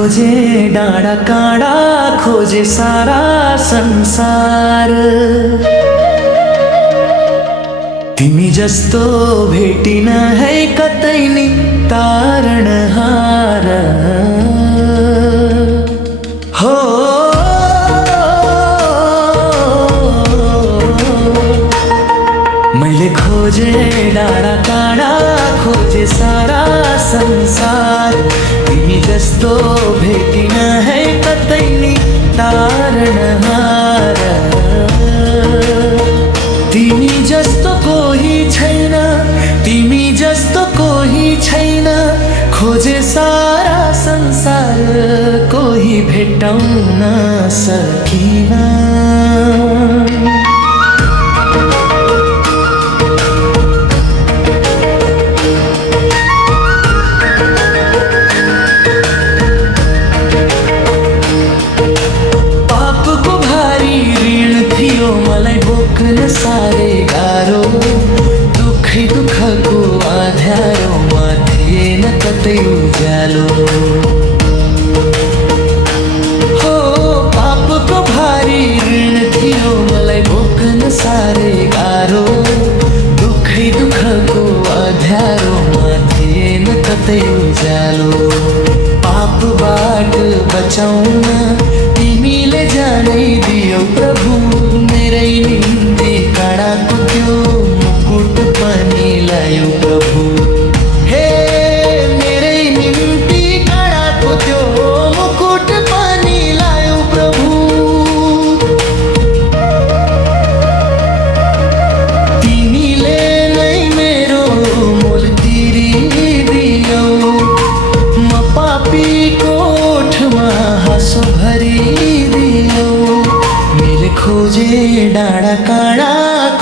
खोजे डाँडा काँडा खोजे सारा संसार। तिमी जस्तो भेटिन है कतै नि तारणहार हो। मैले खोजे डाँडा काँडा खोजे सारा संसार। तिमी जस्तो भेटिन है कतै नि तारणहार। तिमी जस्तो कोही छैन, तिमी जस्तो कोही छैन, खोजे सारा संसार कोही भेटाउन सकिन। पापको भारी ऋण थियो मलाई बोक्न साह्रै गाह्रो। दुखै दुःखको अँध्यारोमा थिएन कतै उज्यालो हो। पापको भारी ऋण थियो मलाई बोक्न साह्रै गाह्रो। दुखै दुःखको अँध्यारोमा थिएन कतै उज्यालो। पापबाट बचाउन तिमीले जानै दियौ प्रभु। मेरै निम्ति काँडाको त्यो मुकुट पनि लायौ प्रभु। हे मेरै निम्ति काँडाको त्यो मुकुट पनि लायौ प्रभु। तिमीले नै मेरो मोल तिरिदियौ। म पापीको ओठमा हाँसो भरिदियौ। मैले खोजे डाँडा काँडा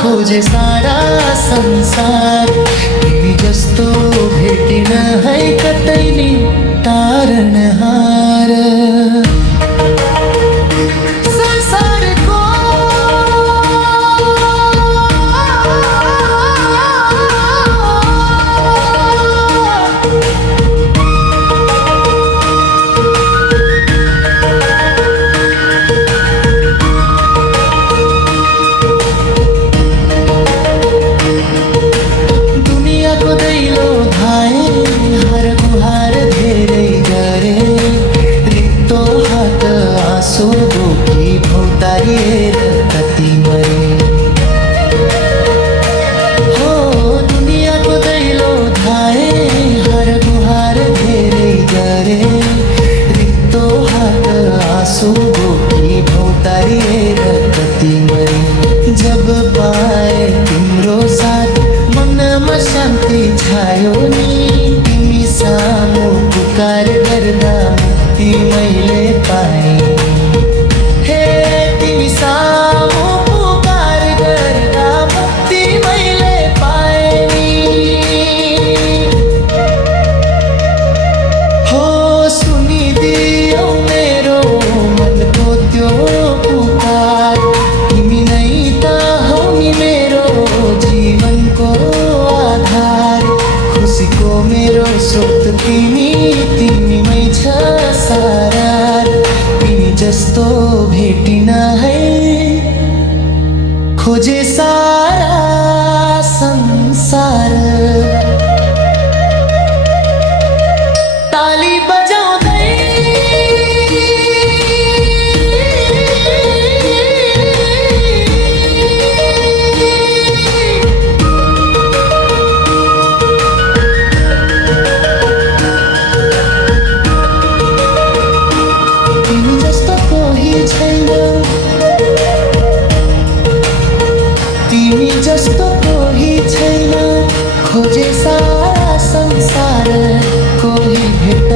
खोजे सारा संसार। तिमी जस्तो भेटिन है कतै नि तारणहार। संसारको दैलो धाए हर गुहार धेरै गरे। रित्तो हात आँसु बोकी भौतारिएर कति मरे हो। दुनियाँको दैलो धाए हर गुहार धेरै गरे। रित्तो हात आँसु बोकी भौतारिएर कति मरे। जब पाए तिम्रो साथ मनमा शान्ति छायो नि। तिमी सामु पुकार गर्दा मुक्ति मैले पाएँ। हे तिमी सामु पुकार गर्दा मुक्ति मैले पाएँ नि। हो सुनिदियौ मेरो मनको त्यो पुकार। तिमी नै त हौ नि मेरो जीवनको आधार। खुसीको मेरो स्रोत तिमी, तिमीमै छ सारा। तिमी जस्तो भेटिन है खोजे सारा संसार। ताली बजाउँदै तिमी जस्तो कोही छैन खोजे सारा संसार कोही भेट